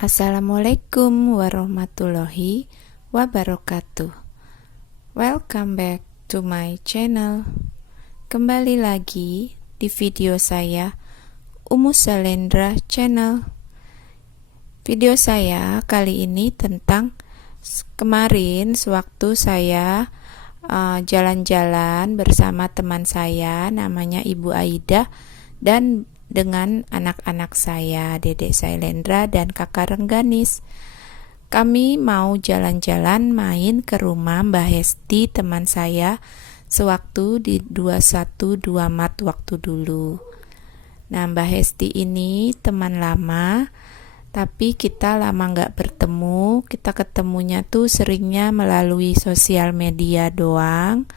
Assalamualaikum warahmatullahi wabarakatuh. Welcome back to my channel. Kembali lagi di video saya Umu Salendra Channel. Video saya kali ini tentang kemarin sewaktu saya jalan-jalan bersama teman saya namanya Ibu Aida dan dengan anak-anak saya, Dedek Sailendra dan Kakak Rengganis. Kami mau jalan-jalan main ke rumah Mbah Hesti teman saya sewaktu di 21 Maret waktu dulu. Nah, Mbah Hesti ini teman lama, tapi kita lama nggak bertemu. Kita ketemunya tuh seringnya melalui sosial media doang.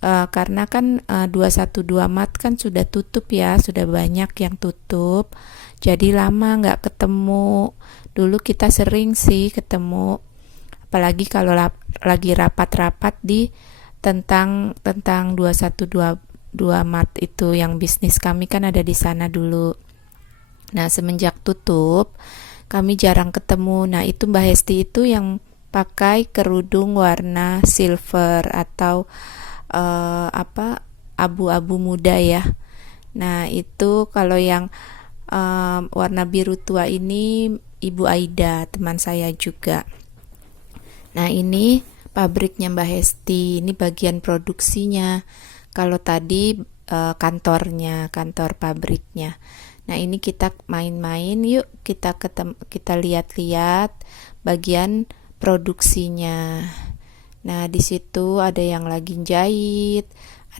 Karena kan 21 Maret kan sudah tutup ya, sudah banyak yang tutup, jadi lama nggak ketemu. Dulu kita sering sih ketemu, apalagi kalau lagi rapat-rapat di tentang 21 Maret itu, yang bisnis kami kan ada di sana dulu. Nah, semenjak tutup kami jarang ketemu. Nah, itu Mbak Hesti itu yang pakai kerudung warna silver atau abu-abu muda ya. Nah, itu kalau yang warna biru tua ini Ibu Aida, teman saya juga. Nah, ini pabriknya Mbak Hesti, ini bagian produksinya. Kalau tadi kantor pabriknya. Nah, ini kita main-main yuk, kita lihat-lihat bagian produksinya. Nah, di situ ada yang lagi jahit,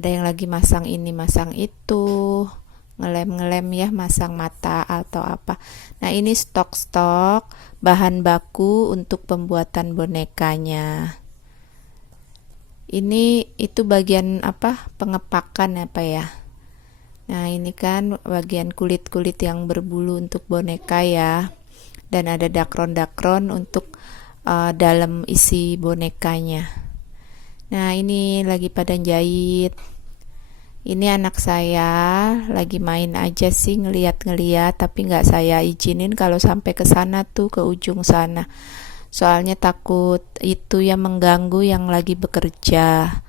ada yang lagi masang ini, masang itu, ngelem-ngelem ya, masang mata atau apa. Nah, ini stok-stok bahan baku untuk pembuatan bonekanya. Ini itu bagian pengepakan ya. Nah, ini kan bagian kulit-kulit yang berbulu untuk boneka ya. Dan ada dakron-dakron untuk dalam isi bonekanya. Nah, ini lagi pada jahit. Ini anak saya lagi main aja sih, ngeliat-ngeliat, tapi nggak saya izinin kalau sampai ke sana tuh, ke ujung sana. Soalnya takut itu ya mengganggu yang lagi bekerja.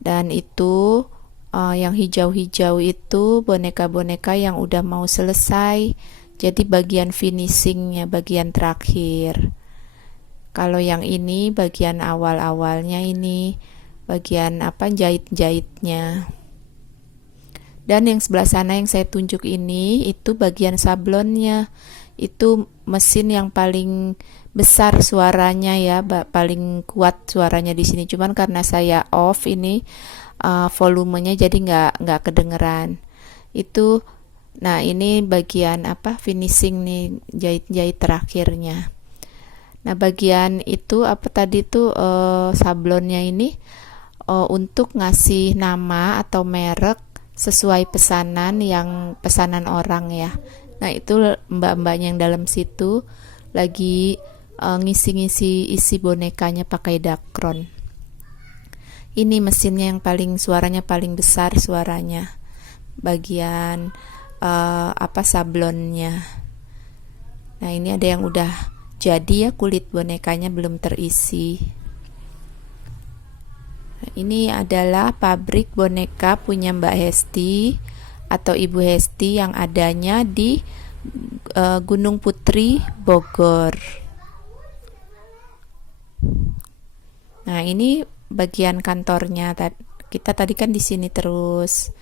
Dan itu yang hijau-hijau itu boneka-boneka yang udah mau selesai. Jadi bagian finishingnya, bagian terakhir. Kalau yang ini bagian awal-awalnya, ini bagian jahit-jahitnya. Dan yang sebelah sana yang saya tunjuk ini, itu bagian sablonnya. Itu mesin yang paling besar suaranya ya, paling kuat suaranya di sini. Cuman karena saya off ini volumenya, jadi nggak kedengeran. Itu. Nah, ini bagian finishing nih, jahit-jahit terakhirnya. Nah, bagian itu tadi tuh sablonnya ini untuk ngasih nama atau merek sesuai pesanan orang ya. Nah, itu mbak-mbaknya yang dalam situ lagi ngisi-ngisi isi bonekanya pakai dakron. Ini mesinnya yang suaranya paling besar suaranya. Bagian sablonnya. Nah, ini ada yang udah jadi ya, kulit bonekanya belum terisi. Nah, ini adalah pabrik boneka punya Mbak Hesti atau Ibu Hesti yang adanya di Gunung Putri, Bogor. Nah, ini bagian kantornya. Kita tadi kan di sini terus.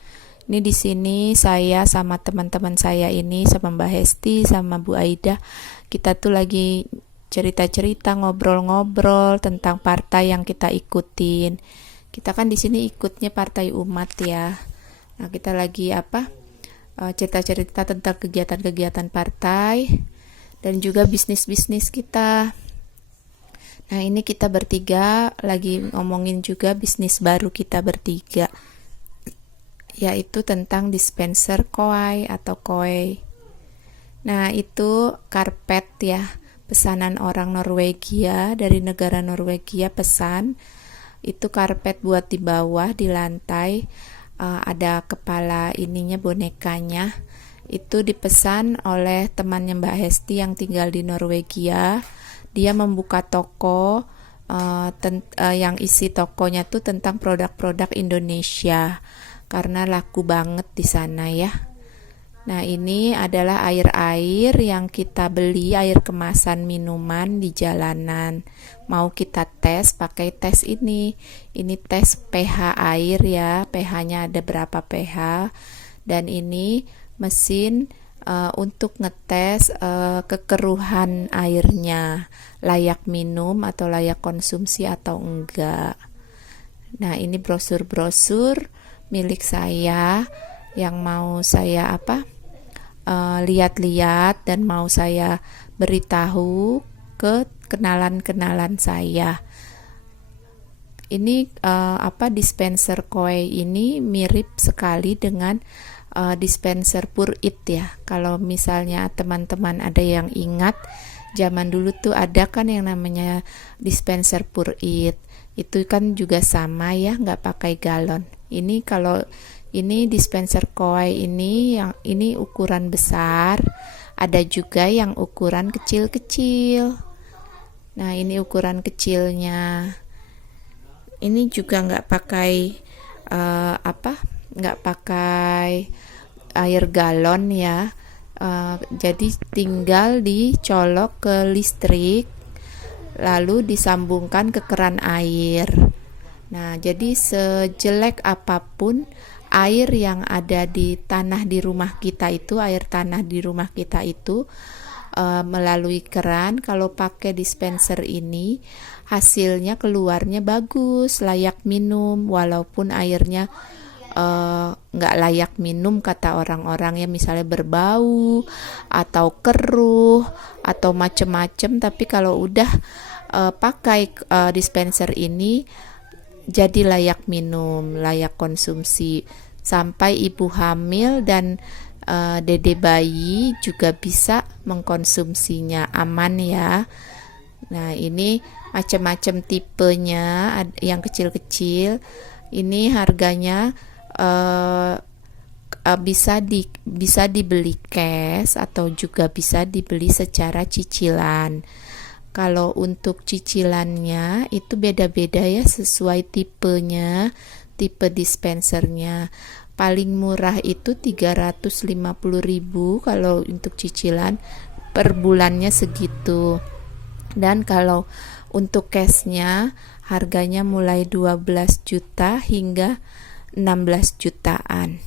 Ini di sini saya sama teman-teman saya ini, sama Mbak Hesti, sama Bu Aida, kita tuh lagi cerita-cerita, ngobrol-ngobrol tentang partai yang kita ikutin. Kita kan di sini ikutnya Partai Umat ya. Nah, kita lagi cerita-cerita tentang kegiatan-kegiatan partai dan juga bisnis-bisnis kita. Nah, ini kita bertiga lagi ngomongin juga bisnis baru kita bertiga, yaitu tentang dispenser koi atau koi. Nah, itu karpet ya, pesanan orang Norwegia, dari negara Norwegia pesan. Itu karpet buat di bawah, di lantai, ada kepala ininya, bonekanya. Itu dipesan oleh temannya Mbak Hesti yang tinggal di Norwegia. Dia membuka toko yang isi tokonya tuh tentang produk-produk Indonesia karena laku banget di sana ya. Nah, ini adalah air-air yang kita beli, air kemasan minuman di jalanan. Mau kita tes pakai tes ini. Ini tes pH air ya, pH-nya ada berapa pH. Dan ini mesin untuk ngetes kekeruhan airnya, layak minum atau layak konsumsi atau enggak. Nah, ini brosur-brosur milik saya yang mau saya lihat-lihat dan mau saya beritahu ke kenalan-kenalan saya. Ini dispenser koi ini mirip sekali dengan dispenser Pur It ya. Kalau misalnya teman-teman ada yang ingat, zaman dulu tuh ada kan yang namanya dispenser Pur It. Itu kan juga sama ya, nggak pakai galon. Ini kalau ini dispenser koi ini yang ini ukuran besar, ada juga yang ukuran kecil-kecil. Nah, ini ukuran kecilnya. Ini juga nggak pakai nggak pakai air galon ya. Jadi tinggal dicolok ke listrik, lalu disambungkan ke keran air. Nah, jadi sejelek apapun air yang ada di tanah di rumah kita itu, air tanah di rumah kita itu melalui keran, kalau pakai dispenser ini hasilnya keluarnya bagus, layak minum, walaupun airnya nggak layak minum kata orang-orang ya, misalnya berbau atau keruh atau macem-macem. Tapi kalau udah pakai dispenser ini jadi layak minum, layak konsumsi. Sampai ibu hamil dan dede bayi juga bisa mengkonsumsinya, aman ya. Nah, ini macam-macam tipenya, yang kecil-kecil. Ini harganya bisa dibeli cash atau juga bisa dibeli secara cicilan. Kalau untuk cicilannya itu beda-beda ya, sesuai tipenya, tipe dispensernya. Paling murah itu 350.000 kalau untuk cicilan, per bulannya segitu. Dan kalau untuk cashnya harganya mulai 12 juta hingga 16 jutaan.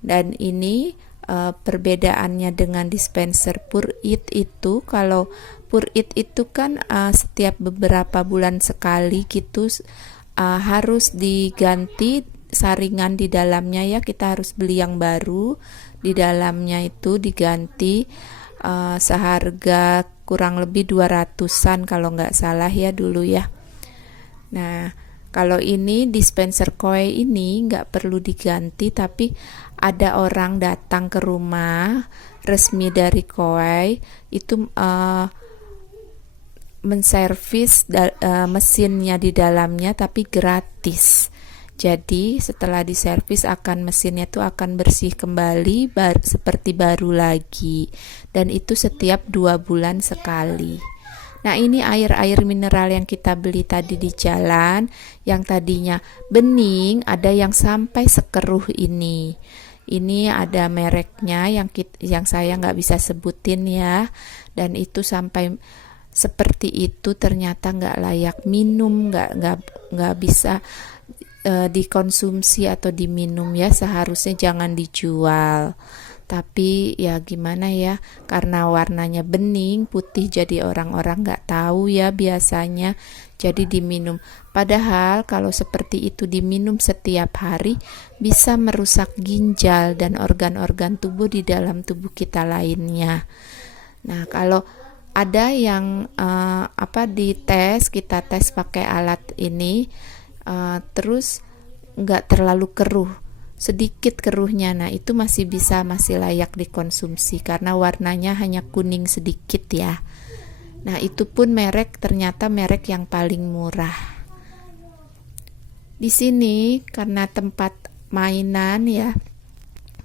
Dan ini perbedaannya dengan dispenser Pur It itu, kalau Pur It itu kan setiap beberapa bulan sekali gitu harus diganti saringan di dalamnya ya, kita harus beli yang baru, di dalamnya itu diganti seharga kurang lebih 200-an kalau nggak salah ya dulu ya. Nah, kalau ini dispenser koi ini nggak perlu diganti, tapi ada orang datang ke rumah resmi dari koi itu menservis mesinnya di dalamnya, tapi gratis. Jadi setelah diservis mesinnya itu akan bersih kembali seperti baru lagi, dan itu setiap 2 bulan sekali. Nah, ini air-air mineral yang kita beli tadi di jalan, yang tadinya bening, ada yang sampai sekeruh ini. Ini ada mereknya yang saya nggak bisa sebutin ya, dan itu sampai seperti itu, ternyata nggak layak minum, nggak bisa dikonsumsi atau diminum ya, seharusnya jangan dijual. Tapi ya gimana ya, karena warnanya bening putih, jadi orang-orang nggak tahu ya biasanya, jadi diminum. Padahal kalau seperti itu diminum setiap hari bisa merusak ginjal dan organ-organ tubuh di dalam tubuh kita lainnya. Nah, kalau ada yang dites, kita tes pakai alat ini, terus nggak terlalu keruh, sedikit keruhnya, nah itu masih layak dikonsumsi karena warnanya hanya kuning sedikit ya. Nah, itu pun ternyata merek yang paling murah. Di sini karena tempat mainan ya,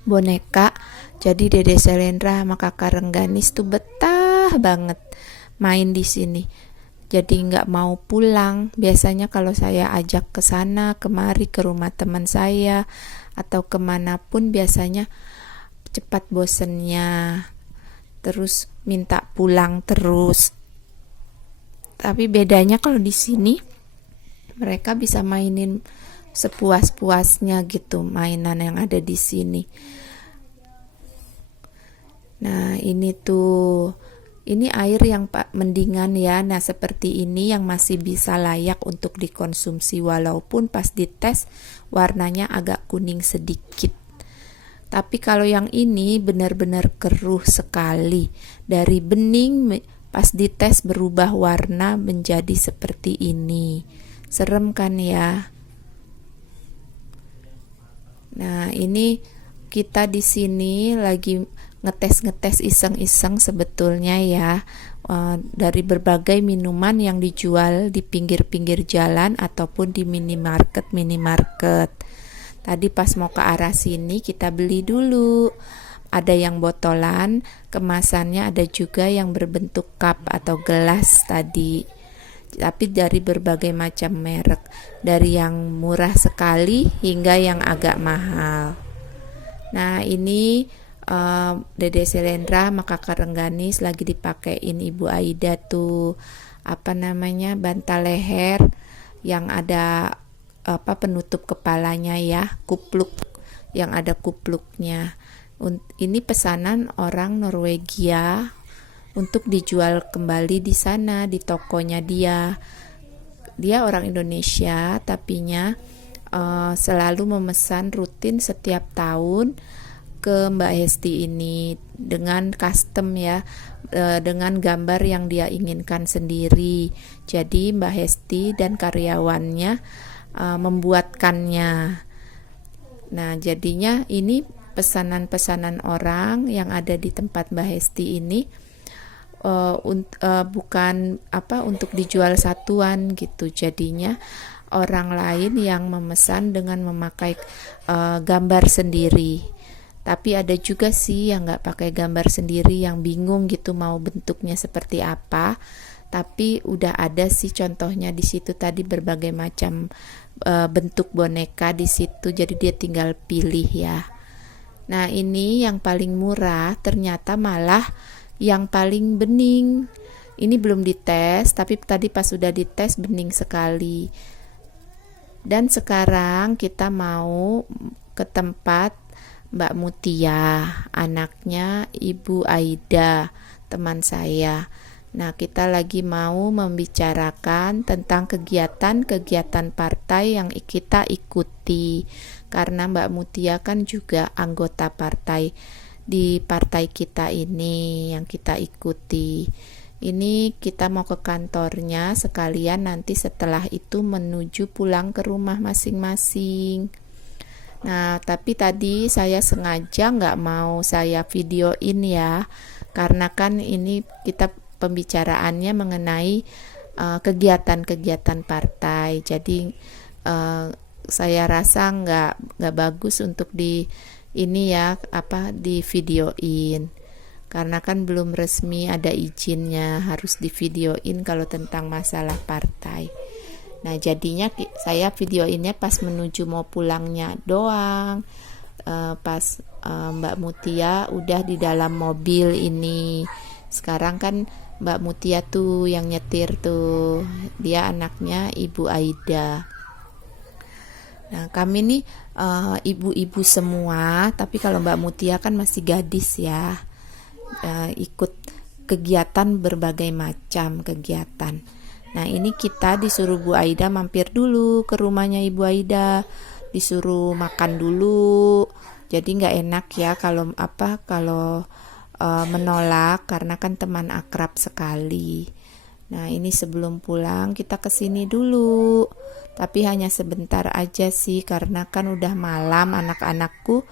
boneka. Jadi Dede Selendra sama Kakak Rengganis tuh betah banget main di sini. Jadi nggak mau pulang. Biasanya kalau saya ajak ke sana kemari ke rumah teman saya atau kemanapun, biasanya cepat bosennya, terus minta pulang terus. Tapi bedanya kalau di sini mereka bisa mainin sepuas-puasnya gitu mainan yang ada di sini. Nah ini air yang mendingan ya. Nah seperti ini yang masih bisa layak untuk dikonsumsi, walaupun pas dites warnanya agak kuning sedikit. Tapi kalau yang ini benar-benar keruh sekali. Dari bening pas dites berubah warna menjadi seperti ini. Serem kan ya? Nah ini kita di sini lagi ngetes iseng-iseng sebetulnya ya, dari berbagai minuman yang dijual di pinggir-pinggir jalan ataupun di minimarket. Tadi pas mau ke arah sini kita beli dulu. Ada yang botolan, kemasannya, ada juga yang berbentuk cup atau gelas tadi. Tapi dari berbagai macam merek, dari yang murah sekali hingga yang agak mahal. Nah ini Dede Selendra sama Kakak Rengganis lagi dipakein Ibu Aida tuh bantal leher yang ada penutup kepalanya ya, kupluk yang ada kupluknya. Ini pesanan orang Norwegia untuk dijual kembali di sana di tokonya dia. Dia orang Indonesia tapinya selalu memesan rutin setiap tahun ke Mbak Hesti ini dengan custom ya, dengan gambar yang dia inginkan sendiri. Jadi Mbak Hesti dan karyawannya membuatkannya. Nah jadinya ini pesanan-pesanan orang yang ada di tempat Mbak Hesti ini bukan untuk dijual satuan gitu. Jadinya orang lain yang memesan dengan memakai gambar sendiri. Tapi ada juga sih yang nggak pakai gambar sendiri, yang bingung gitu mau bentuknya seperti apa. Tapi udah ada sih contohnya di situ tadi, berbagai macam bentuk boneka di situ. Jadi dia tinggal pilih ya. Nah ini yang paling murah ternyata malah yang paling bening. Ini belum dites, tapi tadi pas sudah dites bening sekali. Dan sekarang kita mau ke tempat Mbak Mutia, anaknya Ibu Aida, teman saya. Nah, kita lagi mau membicarakan tentang kegiatan-kegiatan partai yang kita ikuti. Karena Mbak Mutia kan juga anggota partai di partai kita ini yang kita ikuti. Ini kita mau ke kantornya sekalian, nanti setelah itu menuju pulang ke rumah masing-masing. Nah, tapi tadi saya sengaja nggak mau saya videoin ya, karena kan ini kita pembicaraannya mengenai kegiatan-kegiatan partai. Jadi saya rasa nggak bagus untuk di videoin, karena kan belum resmi ada izinnya harus di videoin kalau tentang masalah partai. Nah jadinya saya videoinnya pas menuju mau pulangnya doang, pas Mbak Mutia udah di dalam mobil ini. Sekarang kan Mbak Mutia tuh yang nyetir tuh, dia anaknya Ibu Aida. Nah kami nih ibu-ibu semua, tapi kalau Mbak Mutia kan masih gadis ya, ikut kegiatan berbagai macam kegiatan. Nah ini kita disuruh Bu Aida mampir dulu ke rumahnya Ibu Aida, disuruh makan dulu. Jadi nggak enak ya kalau menolak, karena kan teman akrab sekali. Nah ini sebelum pulang kita kesini dulu, tapi hanya sebentar aja sih, karena kan udah malam, anak-anakku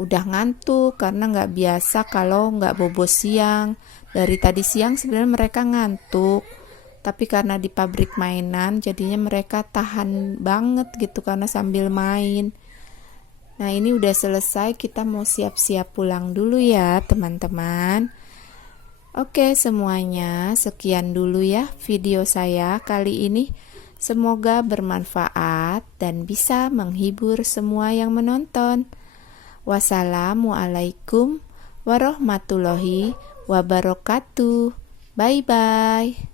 udah ngantuk karena nggak biasa kalau nggak bobo siang. Dari tadi siang sebenarnya mereka ngantuk, tapi karena di pabrik mainan jadinya mereka tahan banget gitu karena sambil main. Nah, ini udah selesai, kita mau siap-siap pulang dulu ya teman-teman. Oke semuanya, sekian dulu ya video saya kali ini. Semoga bermanfaat dan bisa menghibur semua yang menonton. Wassalamualaikum warahmatullahi wabarakatuh. Bye-bye.